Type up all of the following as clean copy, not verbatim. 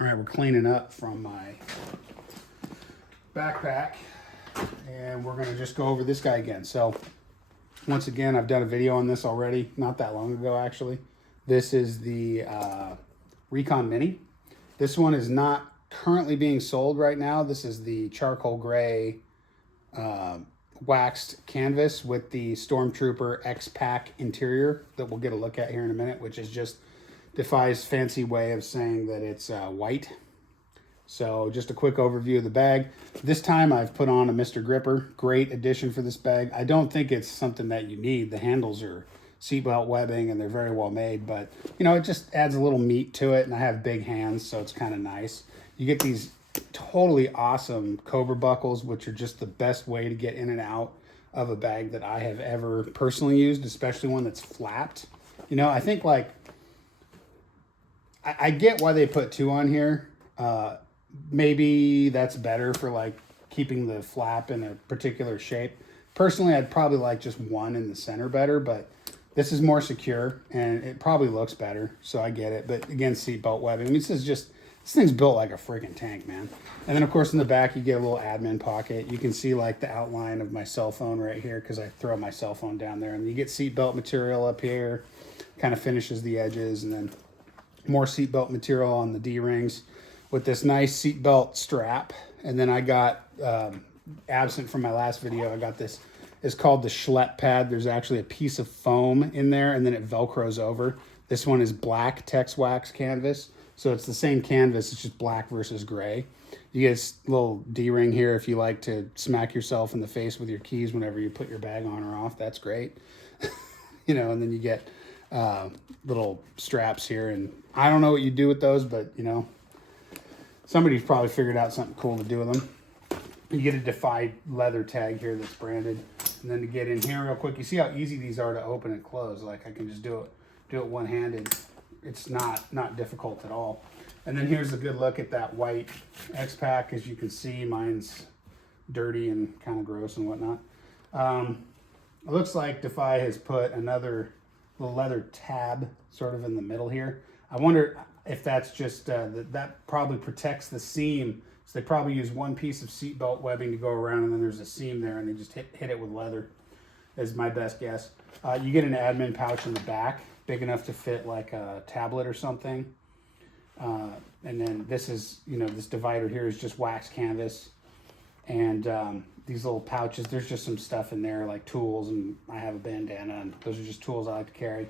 All right, we're cleaning up from my backpack, and we're gonna just go over this guy again. So once again, I've done a video on this already, not that long ago actually. This is the Recon Mini. This one is not currently being sold right now. This is the charcoal gray waxed canvas with the Stormtrooper X-Pack interior that we'll get a look at here in a minute, which is just Defy's fancy way of saying that it's white. So just a quick overview of the bag. This time I've put on a Mr. Gripper. Great addition for this bag. I don't think it's something that you need. The handles are seatbelt webbing and they're very well made, but you know, it just adds a little meat to it, and I have big hands, so it's kind of nice. You get these totally awesome Cobra buckles, which are just the best way to get in and out of a bag that I have ever personally used, especially one that's flapped. You know, I think like, I get why they put two on here. Maybe that's better for like keeping the flap in a particular shape. Personally, I'd probably like just one in the center better, but this is more secure and it probably looks better, so I get it. But again, seatbelt webbing. I mean, this thing's built like a freaking tank, man. And then of course in the back you get a little admin pocket. You can see like the outline of my cell phone right here because I throw my cell phone down there, and you get seatbelt material up here, kind of finishes the edges, and then more seatbelt material on the D-rings with this nice seatbelt strap. And then I got, absent from my last video, I got this, it's called the Schlep pad. There's actually a piece of foam in there and then it Velcros over. This one is black Tex Wax canvas. So it's the same canvas, it's just black versus gray. You get a little D-ring here if you like to smack yourself in the face with your keys whenever you put your bag on or off. That's great. You know, and then you get little straps here, and I don't know what you do with those, but you know, somebody's probably figured out something cool to do with them. You get a Defy leather tag here that's branded, and then to get in here real quick, you see how easy these are to open and close. Like I can just do it one-handed. It's not difficult at all. And then here's a good look at that white X-Pack. As you can see, mine's dirty and kind of gross and whatnot. It looks like Defy has put another little leather tab sort of in the middle here. I wonder if that's just, that probably protects the seam. So they probably use one piece of seatbelt webbing to go around, and then there's a seam there, and they just hit it with leather, is my best guess. You get an admin pouch in the back, big enough to fit like a tablet or something. And then this is, you know, this divider here is just wax canvas. And these little pouches, there's just some stuff in there like tools, and I have a bandana, and those are just tools I like to carry.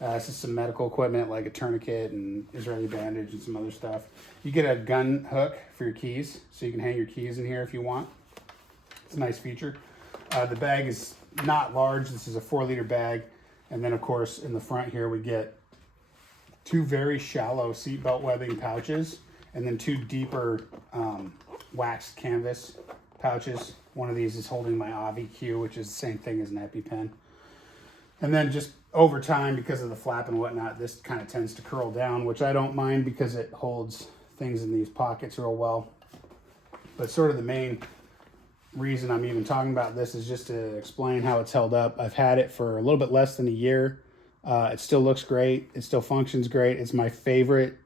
This is some medical equipment like a tourniquet and Israeli bandage and some other stuff. You get a gun hook for your keys, so you can hang your keys in here if you want. It's a nice feature. The bag is not large. This is a 4-liter bag. And then of course in the front here we get two very shallow seatbelt webbing pouches, and then two deeper waxed canvas pouches. One of these is holding my AviQ, which is the same thing as an EpiPen. And then just over time, because of the flap and whatnot, this kind of tends to curl down, which I don't mind because it holds things in these pockets real well. But sort of the main reason I'm even talking about this is just to explain how it's held up. I've had it for a little bit less than a year. It still looks great. It still functions great. It's my favorite,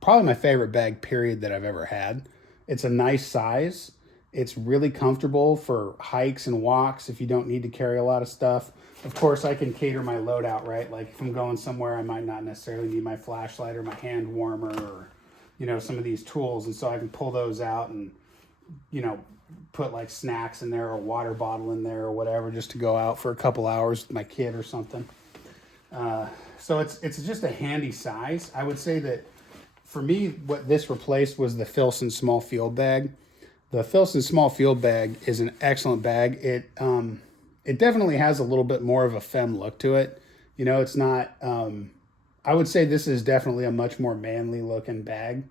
probably my favorite bag period that I've ever had. It's a nice size. It's really comfortable for hikes and walks if you don't need to carry a lot of stuff. Of course, I can cater my loadout, right? Like if I'm going somewhere, I might not necessarily need my flashlight or my hand warmer or, you know, some of these tools. And so I can pull those out and, you know, put like snacks in there or a water bottle in there or whatever, just to go out for a couple hours with my kid or something. So it's just a handy size. I would say that for me, what this replaced was the Filson small field bag. The Filson small field bag is an excellent bag. It definitely has a little bit more of a femme look to it. You know, it's not, I would say this is definitely a much more manly looking bag.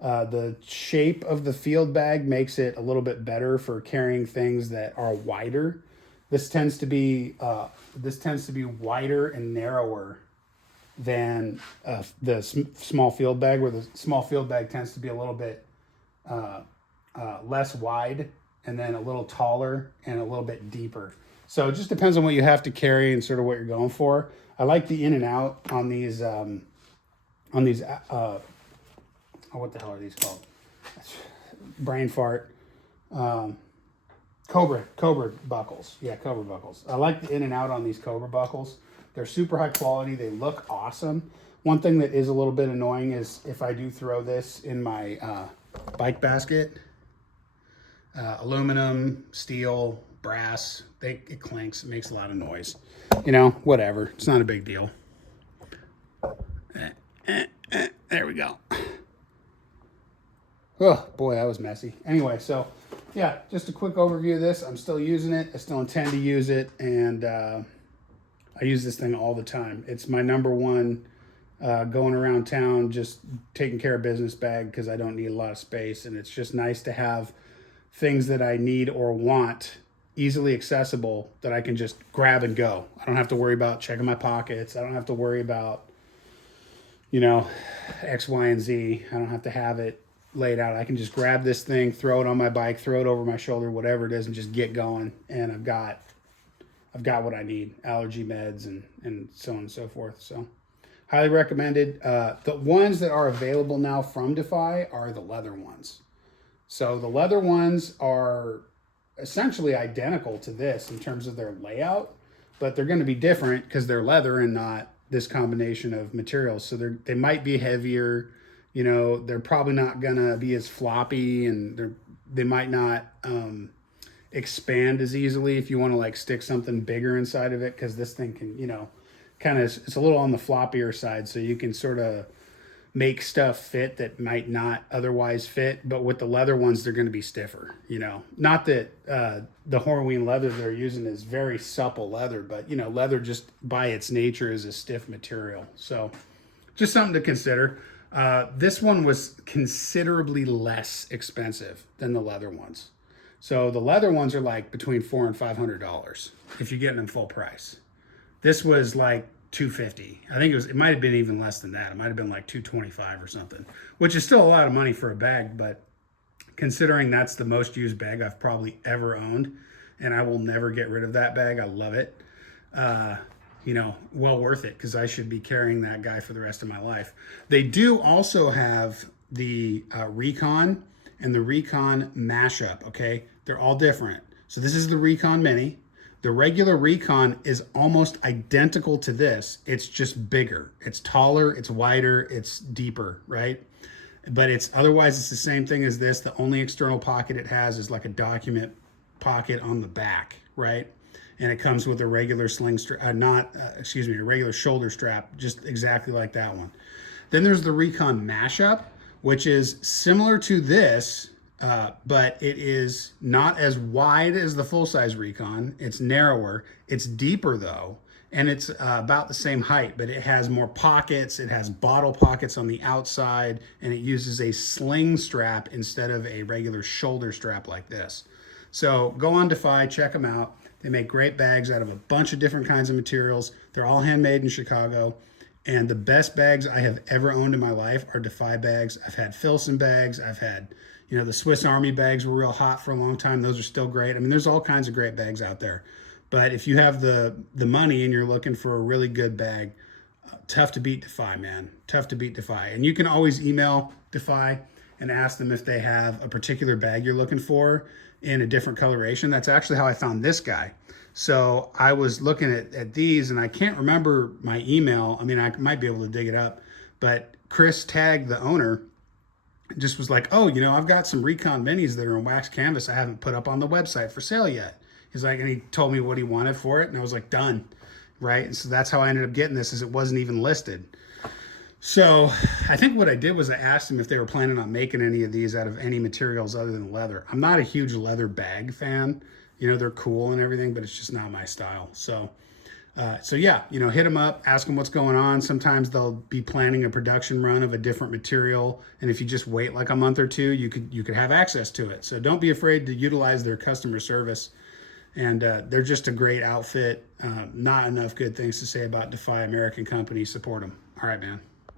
The shape of the field bag makes it a little bit better for carrying things that are wider. This tends to be wider and narrower than the small field bag, where the small field bag tends to be a little bit less wide and then a little taller and a little bit deeper. So it just depends on what you have to carry and sort of what you're going for. I like the in and out on these what the hell are these called? Brain fart. Cobra buckles. Yeah, Cobra buckles. I like the in and out on these Cobra buckles. They're super high quality. They look awesome. One thing that is a little bit annoying is if I do throw this in my bike basket, aluminum, steel, brass, it clanks. It makes a lot of noise. You know, whatever. It's not a big deal. There we go. Oh, boy, that was messy. Anyway, so, yeah, just a quick overview of this. I'm still using it. I still intend to use it, and I use this thing all the time. It's my number one going around town, just taking care of business bag because I don't need a lot of space, and it's just nice to have things that I need or want easily accessible that I can just grab and go. I don't have to worry about checking my pockets. I don't have to worry about, you know, X, Y, and Z. I don't have to have it laid out. I can just grab this thing, throw it on my bike, throw it over my shoulder, whatever it is, and just get going. And I've got what I need, allergy meds and so on and so forth. So highly recommended. The ones that are available now from Defy are the leather ones. So the leather ones are essentially identical to this in terms of their layout, but they're going to be different because they're leather and not this combination of materials. So they might be heavier, you know, they're probably not going to be as floppy, and they might not expand as easily if you want to like stick something bigger inside of it, because this thing can, you know, kind of, it's a little on the floppier side, so you can sort of make stuff fit that might not otherwise fit. But with the leather ones, they're going to be stiffer, you know. Not that the Horween leather they're using is very supple leather, but, you know, leather just by its nature is a stiff material. So just something to consider. This one was considerably less expensive than the leather ones. So the leather ones are like between $400 and $500 if you're getting them full price. This was like $250. I think it might have been even less than that. It might have been like $225 or something, which is still a lot of money for a bag, but considering that's the most used bag I've probably ever owned, and I will never get rid of that bag. I love it. You know, well worth it, because I should be carrying that guy for the rest of my life. They do also have the Recon and the Recon mashup, okay? They're all different. So this is the Recon Mini. The regular Recon is almost identical to this. It's just bigger. It's taller, it's wider, it's deeper, right? But otherwise it's the same thing as this. The only external pocket it has is like a document pocket on the back, right? And it comes with a regular sling strap, a regular shoulder strap, just exactly like that one. Then there's the Recon Mashup, which is similar to this, but it is not as wide as the full-size Recon. It's narrower. It's deeper, though, and it's about the same height, but it has more pockets. It has bottle pockets on the outside, and it uses a sling strap instead of a regular shoulder strap like this. So go on Defy, check them out. They make great bags out of a bunch of different kinds of materials. They're all handmade in Chicago. And the best bags I have ever owned in my life are Defy bags. I've had Filson bags. I've had, you know, the Swiss Army bags were real hot for a long time. Those are still great. I mean, there's all kinds of great bags out there. But if you have the money and you're looking for a really good bag, tough to beat Defy, man. Tough to beat Defy. And you can always email Defy and ask them if they have a particular bag you're looking for in a different coloration. That's actually how I found this guy. So I was looking at these, and I can't remember my email. I mean, I might be able to dig it up, but Chris Tagg, the owner, just was like, oh, you know, I've got some Recon Minis that are in wax canvas I haven't put up on the website for sale yet. He's like, and he told me what he wanted for it, and I was like, done, right? And so that's how I ended up getting this, is it wasn't even listed. So I think what I did was I asked them if they were planning on making any of these out of any materials other than leather. I'm not a huge leather bag fan. You know, they're cool and everything, but it's just not my style. So yeah, you know, hit them up, ask them what's going on. Sometimes they'll be planning a production run of a different material, and if you just wait like a month or two, you could have access to it. So don't be afraid to utilize their customer service. And they're just a great outfit. Not enough good things to say about Defy American companies. Support them. All right, man.